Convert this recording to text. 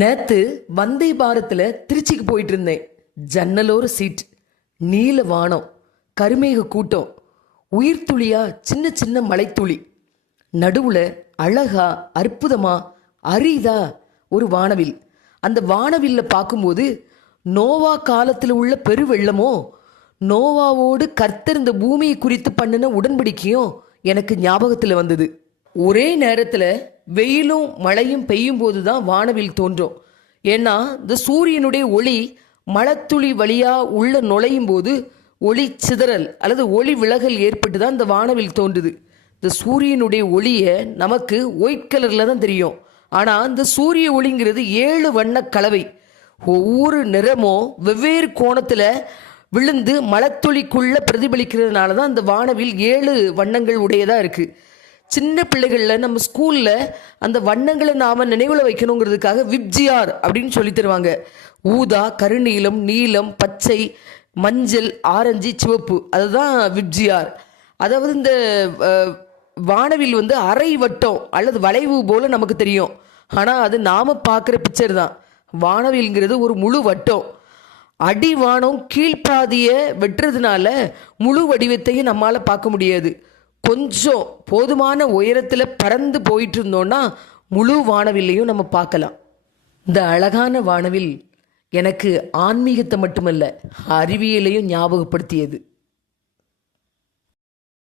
நேத்து வந்தே பாரத்தில் திருச்சிக்கு போயிட்டு இருந்தேன் ஜன்னலோர சீட் நீல வானம் கருமேக கூட்டம் உயிர் துளியா சின்ன சின்ன மலைத்துளி. நடுவுல அழகா அற்புதமா அரிதா ஒரு வானவில். அந்த வானவில்ல பார்க்கும்போது நோவா காலத்தில் உள்ள பெருவெள்ளமோ நோவாவோடு கர்த்தர் இந்த பூமியை குறித்து பண்ணின உடன்படிக்கையும் எனக்கு ஞாபகத்தில் வந்தது. ஒரே நேரத்தில் வெயிலும் மழையும் பெய்யும் போது தான் வானவில் தோன்றும். ஏன்னா இந்த சூரியனுடைய ஒளி மலத்துளி வழியாக உள்ள நுழையும் போது ஒளி சிதறல் அல்லது ஒளி விலகல் ஏற்பட்டு தான் இந்த வானவில் தோன்றுது. இந்த சூரியனுடைய ஒளியை நமக்கு ஒயிட் கலரில் தான் தெரியும். ஆனால் இந்த சூரிய ஒளிங்கிறது ஏழு வண்ண கலவை. ஒவ்வொரு நிறமும் வெவ்வேறு கோணத்தில் விழுந்து மலத்துளிக்குள்ளே பிரதிபலிக்கிறதுனால தான் அந்த வானவில் ஏழு வண்ணங்கள் உடையதாக இருக்குது சின்ன பிள்ளைகளில் நம்ம ஸ்கூலில் அந்த வண்ணங்களை நாம் நினைவில் வைக்கணுங்கிறதுக்காக விப்ஜிஆர் அப்படின்னு சொல்லி தருவாங்க. ஊதா கருநீலம் நீலம் பச்சை மஞ்சள் ஆரஞ்சு சிவப்பு. அதுதான் விப்ஜிஆர். அதாவது இந்த வானவில் வந்து அரை வட்டம் அல்லது வளைவு போல் நமக்கு தெரியும். ஆனால் அது நாம் பார்க்குற பிக்சர் தான். வானவில்ங்கிறது ஒரு முழு வட்டம். அடிவானம் கீழ்ப்பாதியை வெட்டுறதுனால முழு வடிவத்தையும் நம்மால் பார்க்க முடியாது. கொஞ்சம் போதுமான உயரத்தில் பறந்து போயிட்டு இருந்தோம்னா முழு வானவில்லையும் நம்ம பார்க்கலாம். இந்த அழகான வானவில் எனக்கு ஆன்மீகத்தை மட்டுமல்ல அறிவியலையும் ஞாபகப்படுத்தியது.